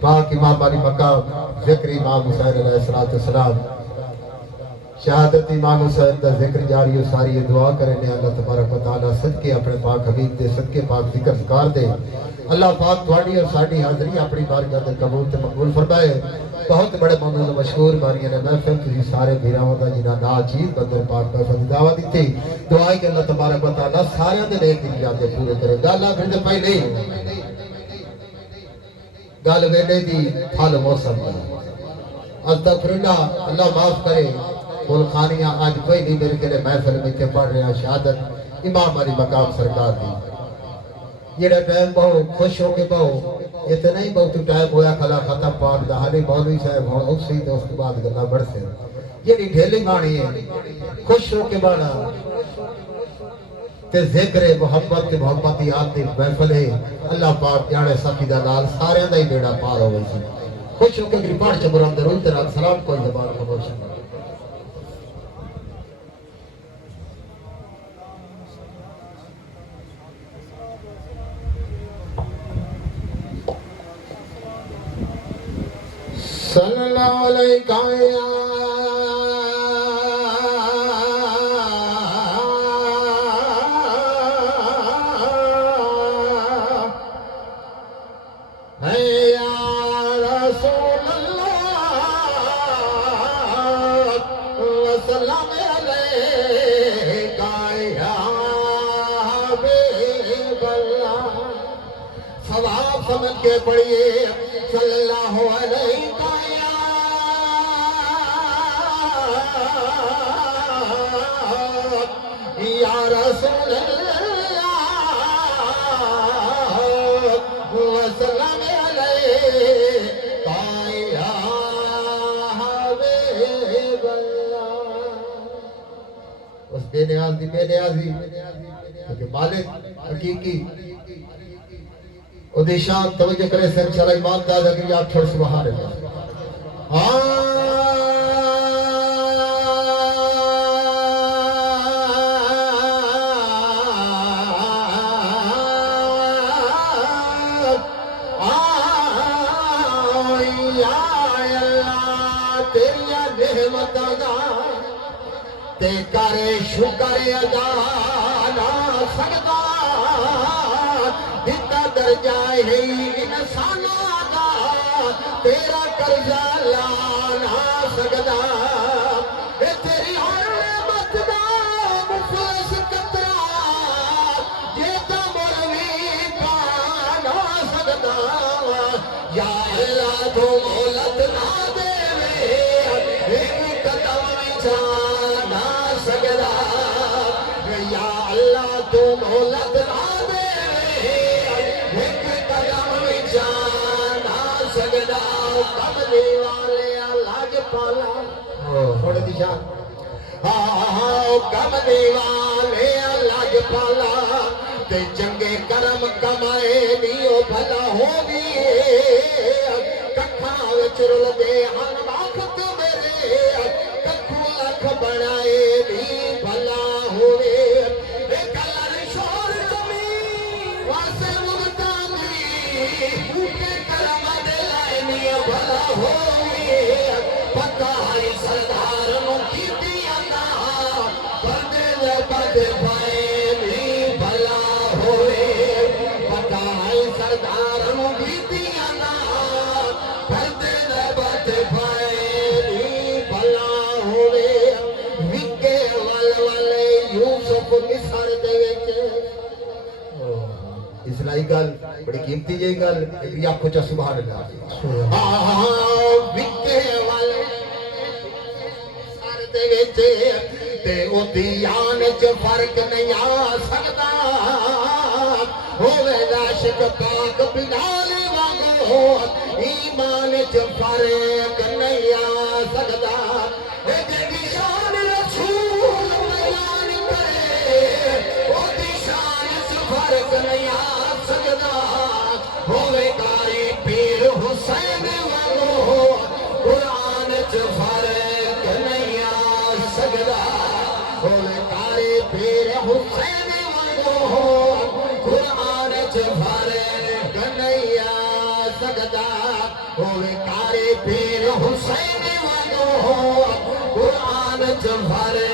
پاک امام علی مقام ذکر امام حسین علیہ السلام شہادت امام حسین دا ذکر جاری و ساری دعا کریں اللہ تبارک و تعالی صدقے اپنے پاک حبیب دے صدقے پاک ذکر ذکار دے اللہ پاک تھوڑی اور ساڑی حاضری اپنی بارگاہ دے قبول تے مقبول فرمائے بہت بڑے ممنون مشہور باریاں نے محفل تسی سارے بھیراں دا جنہاں نا چیز بدر پاک پر فضل دعوت دیتی دعائی کہ اللہ تبارک و تعالی سارے دے نیک دی یادیں پورے کرے گالا پھر دے پائی نہیں گال ویلے دی پھال موسم دا استغفراللہ اللہ معاف کرے خانیاں آج کوئی نہیں میرے کے لئے محفل میں کے پڑھ رہے ہیں شہادت امام علی مقام سرکار دی یہ ٹائم بہو خوش ہو کے بہو اتنا ہی بہت ٹائم ہویا کھلا ختم پاک دا حالی مولوی صاحب ہوں اس ہی دوست بعد گلہ بڑھ سے یہ نہیں ڈھیلی مانی ہے خوش ہو کے بانا تے ذکر محبت تے محبت یاد تے محفل ہے اللہ پاک جانے ساتھی دا نال سارے دا ہی بیڑا پار ہو گئی خوش ہو کے گریپاڑ چبران درون تیرا سلام کوئی زبان خموش صلی اللہ علیہ سمجھ کے پڑھئے صلی اللہ علیہ یا رسول اللہ وسلم علیہ یا حبیب اللہ اس بے نیاز دی بے نیازی کیونکہ مالک حقیقی ادھی شان توجہ کرے سے انشاءاللہ امام دادا کی یاد چھوڑ سبحان اللہ تے کرے شکر ادا نہ سکتا دیتا درجہ ہے انسانوں دا تیرا قرضہ لا نہ سکتا اے تیری نعمت دا مفلس قطرہ جیتا مروی پا نہ سکتا یا اللہ تو مولت نہ دے ایک قدم جان نہ سکتا یا اللہ تو مولت نہ دے ایک قدم جان نہ سکتا کملی والے لاج پالا تھوڑے دی شاہ کملی والے لاج پالا تے چنگے کرم کمائے دیو بھلا ہو دیئے ککھاں وچرل دے ہن باخت میرے ککھو لکھ بڑھائے دی بھلا ہوئے اے کلر شور زمین واسے مبتامی اوکے کرم دے لائنی بھلا ہوئے پتہ ہی سردار مکی دیانا بردے دے بردے بھائے دی بھلا ہوئے پتہ ہی سردار مکی دیانا بردے دے بردے بھائے دی بھلا ہوئے وکے والے یوسف مصر دے وچ اسلائی گل بڑی قیمتی جی گل ایک آنکھوں چا سبحان اللہ وکے والے مصر دے وچ تے او دیان چ فرق نہیں آ سکتا ہوئے عاشق پاک بلال وانگو ایمان چ فرق نہیں آ سکتا اے جیڑی شان رسول بیان کرے او دی شان چ فرق نہیں آ سکتا ہوئے قاری پیر حسین وانگو قرآن چ فرق نہیں آ سکتا ہوئے قاری پیر حسین وانگو قرآن چ فرق نہیں آ سجدہ ہوئے کارے پیر حسین وانو قرآن چمھارے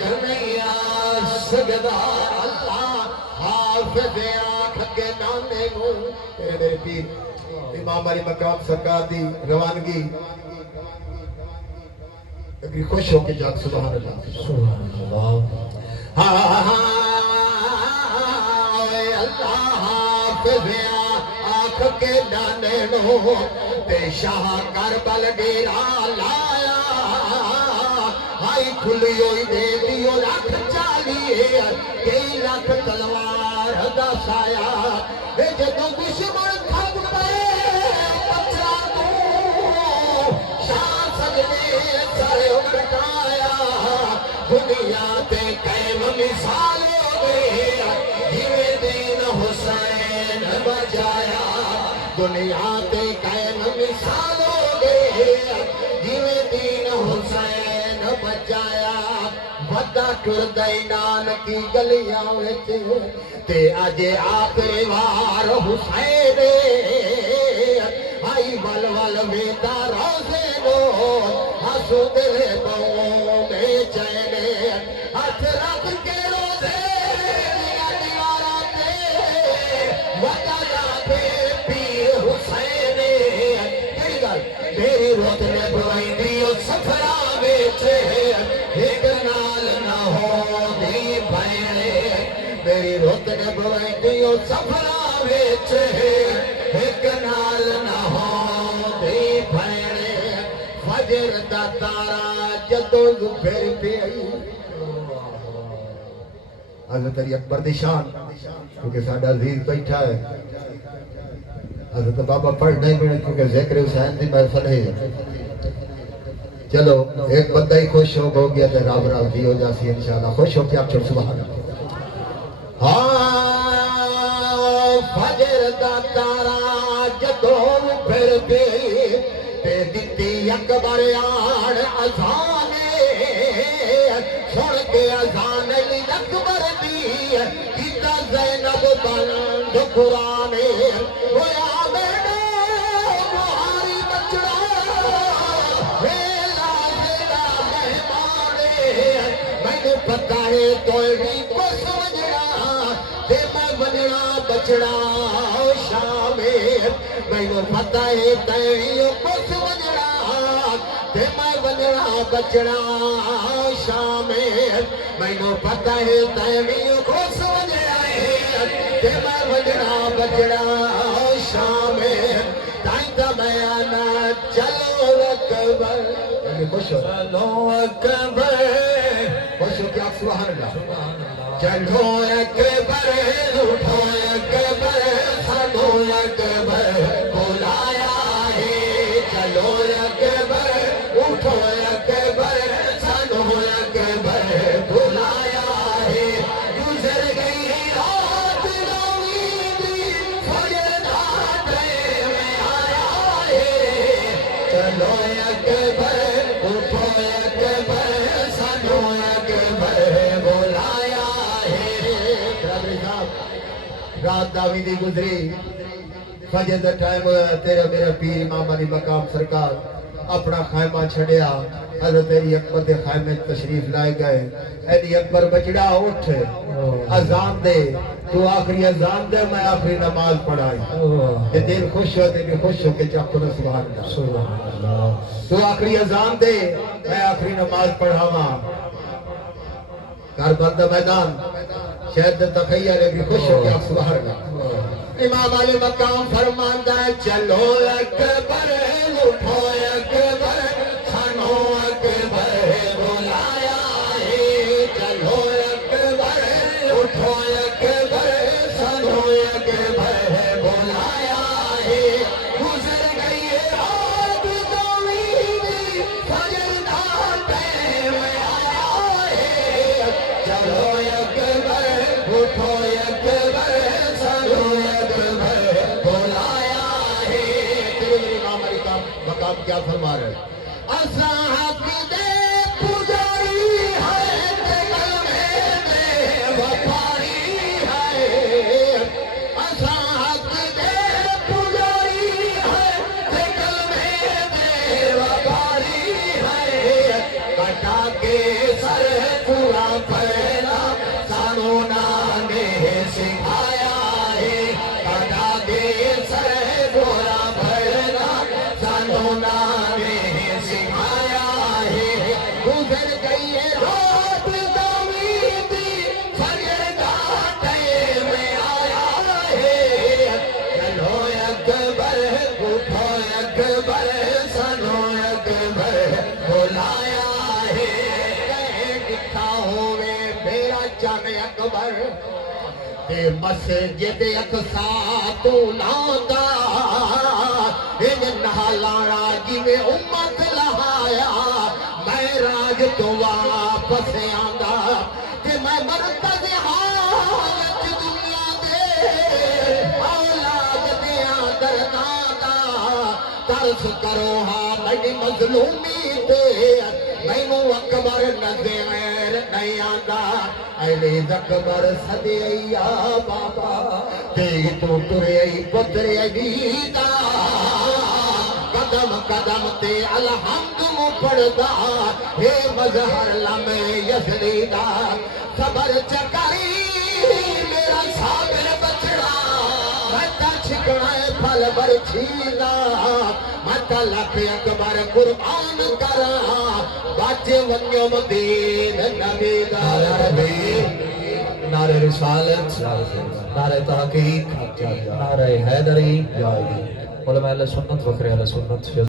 نہیں آ سجدہ اللہ حافظ آنکھ کے نانے مو میرے پیر امام علی مقام سرکار دی روانگی اگر خوش ہو کے جاگ سبحان اللہ سبحان اللہ اللہ حافظ آنکھ کے نانے نو تے شاہ کربل ڈیرا لایا آئی کھلی ہوئی دے دیو لاکھ چالیے کئی لاکھ تلوار دا سایا بے جدو دشمن تھک پے پچھا تو شاہ سجدے سارے اٹھایا دنیا تے قائم مثال ہو گئے جیوے دین حسین بجایا دنیا تے قائم مثال ہو گئے جیوے دین حسین بجایا ودا ٹردائی نانکی گلیاں ویچے تے آجے آخری وار حسین آئی ول ول ویتا روزے نو ہسو دلے بہوں میں چینے ہاتھ رکھ کے روزے دیا دیوارا تے ودا جاتے پیر حسین کہی گل میری روت نے بوائی دیو سفرہ بیچے ایک نال نہ ہو دی بھائنے میری روت نے بوائی دیو سفرہ بیچے ایک نال نہ ہو دی بھائنے فجر دا تارا جدو پھر پہ آئی حضرت علی اکبر دی شان کیونکہ ساڈا عزیز بیٹھا ہے حضرت بابا پڑھ نہیں ملے کیونکہ ذکر حسین دی محفل ہے چلو ایک بندہ ہی خوش ہو گیا تو رب راضی ہو جاسی انشاءاللہ خوش ہو کے آپ چھوڑ سبحان اللہ فجر دا تارا جدو پھر پہ تے دتی اکبر آن اذانے سن کے اذان علی اکبر دی کیتا زینب بند قرآنے ہویا میرے مہاری بچڑا ویلا ویلا مہمانے میں پتہ ہے کوئی بھی کو سمجھنا تے میں بننا بچڑا شامے میں پتہ ہے تیریوں کو سمجھنا تے میں بننا بچڑا شامے میں پتہ ہے تیریوں کو سمجھنا تے میں بننا بچڑا شامے تائیں تا بیانا چلو اکبر چلو اکبر خوش ہو کیا سبحان اللہ چلو اکبر اٹھو اکبر سنو اکبر بلایا ہے چلو اکبر اٹھو اکبر سنو اکبر بلایا ہے گزر گئی رات نویدی فجر دھاٹے میں آیا ہے چلو اکبر اٹھو اکبر سنو اکبر بلایا رات داوی دی گزری فجر دا ٹائم ہویا تیرا میرا پیر امام علی مقام سرکار اپنا خیمہ چھڑیا حضرت علی اکبر دے خیمے تشریف لائے گئے علی اکبر بچڑا اٹھ اذان دے تو آخری اذان دے میں آخری نماز پڑھائی یہ دل خوش ہو دل خوش ہو کے چاکو نا سبحان اللہ تو آخری اذان دے میں آخری نماز پڑھاواں کربلا دا میدان شہد تخیر ہے کہ خوش ہو گیا سبحان اللہ امام علی مقام فرماندا ہے چلو اکبر اٹھو اکبر سنو اکبر بلایا ہے چلو اکبر اٹھو اکبر سنو اکبر بلایا ہے گزر گئی رات نویدی فجر دھاٹے میں آیا ہے چلو اکبر اٹھو اکبر سنو اکبر بلایا ہے تیرے امام علی کا مقام کیا فرما رہے ہیں اصحاب دے پجاری ہے کلمے دے وفاری ہے اصحاب دے پجاری مسجد اقصا تو لادا ان نہالانا جی میں امت لہایا میں راج تو واپس آندا کہ میں مرکز حالت دنیا دے اولاد دیاں درنادا ترس کرو ہاں میری مظلومی تے مینوں اکبر نظر نہیں آندا ایلی اکبر صدیا بابا تیری تو ترے پترے عیدا قدم قدم تے الحمد مو پڑدا ہے مظہر لمے یزریدا صبر چکائی میرا صابر بچڑا متا چھکنا ہے پھل برچھیدا متا لکھ اکبر قربان کرا باچے ونیو مدین نبی دا نعرہ رسالت، نعرہ تحقیق، نعرہ حیدری، علماء اہل سنت وکر اہل سنت